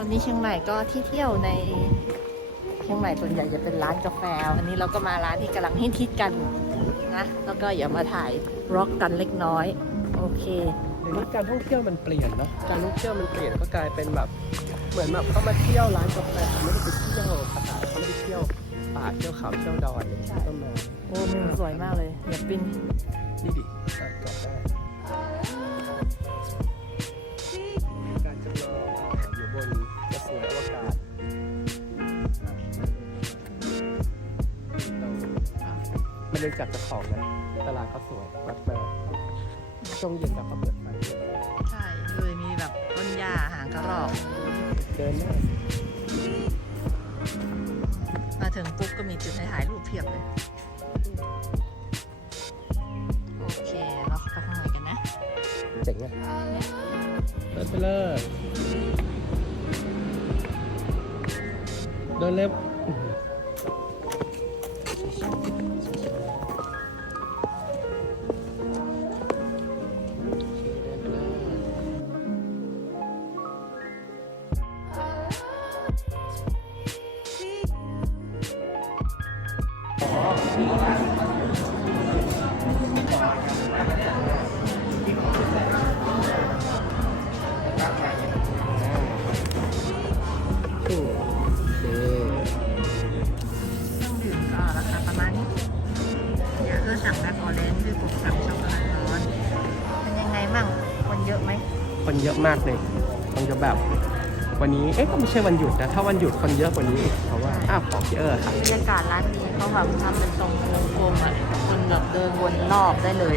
ตอนนี้เชียงใหม่ก็ที่เที่ยวในเชียงใหม่ส่วนใหญ่จะเป็นร้านกาแฟ อันนี้เราก็มาร้านที่กำลังฮิตๆกันนะ แล้วก็อย่ามาถ่ายร็อกกันเล็กน้อย โอเคเดี๋ยวนี้การท่องเที่ยวมันเปลี่ยนเนาะ การท่องเที่ยวมันเปลี่ยนก็กลายเป็นแบบเหมือนแบบเขามาเที่ยวร้านกาแฟไม่ได้ไปเที่ยวภาษาเขาไม่ได้เที่ยวป่าเที่ยวเขาเที่ยวดอยเลยใช่ก็มาโอ้มุมสวยมากเลย อย่าปินนี่ดิอะกลับไมันเรียนจากเจ้าของนะตลาดเขาสวยมากมากช่วงเย็นแล้วเขาเปิดไฟด้วยใช่เลยมีแบบต้นหญ้าหางกระรอกเดินหน้ามาถึงปุ๊บก็มีจุดให้ถ่ายรูปเพียบเลยโอเคเราเข้าไปข้างในกันนะเจ๋งอะเดินไปเลยเดินเล็บโอเคเครื่อ คนเยอะไหมคนเยอะมากเลยคงจะแบบ วันนี้ เอ๊ะก็ไม่ใช่วันหยุดนะ ถ้าวันหยุดคนเยอะกว่านี้อีกเพราะว่า อ้าวของพี่เออค่ะ บรรยากาศร้านนี้เขาแบบทำเป็นทรงวงกลมอะคนแบบเดินวนรอบได้เลย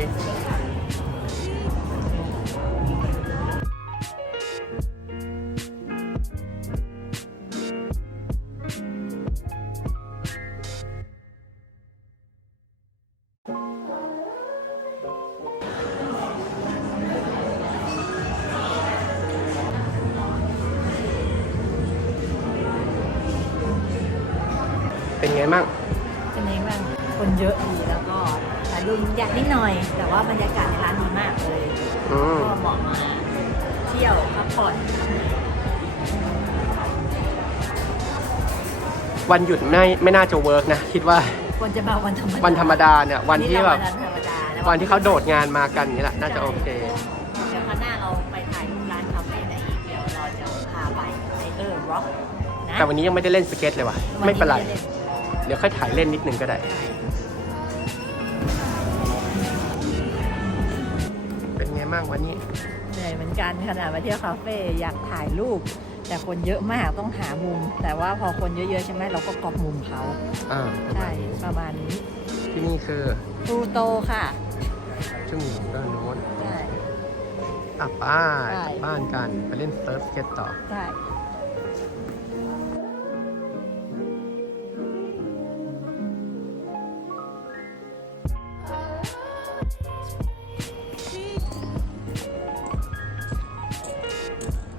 เป็นไงมั่งเป็นยังไงบ้างคนเยอะดีแล้วก็ถ่ายรูปอยากนิดหน่อย แต่ว่าบรรยากาศในร้านดีมากเลยอืมก็เหมาะมาเที่ยวพักผ่อนวันหยุดไม่ไม่น่าจะเวิร์กนะ คิดว่าควรจะมาวันธรรมดาวันธรรมดาเนี่ยวันที่แบบเราวันธรรมดาะวันที่เขาโดดงานมากันนี่แหละน่าจะโอเคเดี๋ยวครั้งหน้าเราไปถ่ายรูปร้านคาเฟ่ไหนอีกเดี๋ยวเราจะพาไปในเออร็อกนะแต่วันนี้ยังไม่ได้เล่นสเก็ตเลยว่ะไม่เป็นไรวั ด้ล่เดี๋ยวค่อยถ่ายเล่นนิดนึงก็ได้ เป็นไงมั่งวันนี้ เหนื่อยเหมือนกันขนาดมาเที่ยวคาเฟ่อยากถ่ายรูป แต่คนเยอะมากต้องหามุม แต่ว่าพอคนเยอะๆใช่ไหมเราก็กอบมุมเขาอ่าใช่ประมาณนี้ที่นี่คือพลูโตค่ะจุ่งด้านโน้นใช่อะป้าใช่กลับบ้านกันไปเล่นเซิร์ฟสเก็ตต่อใช่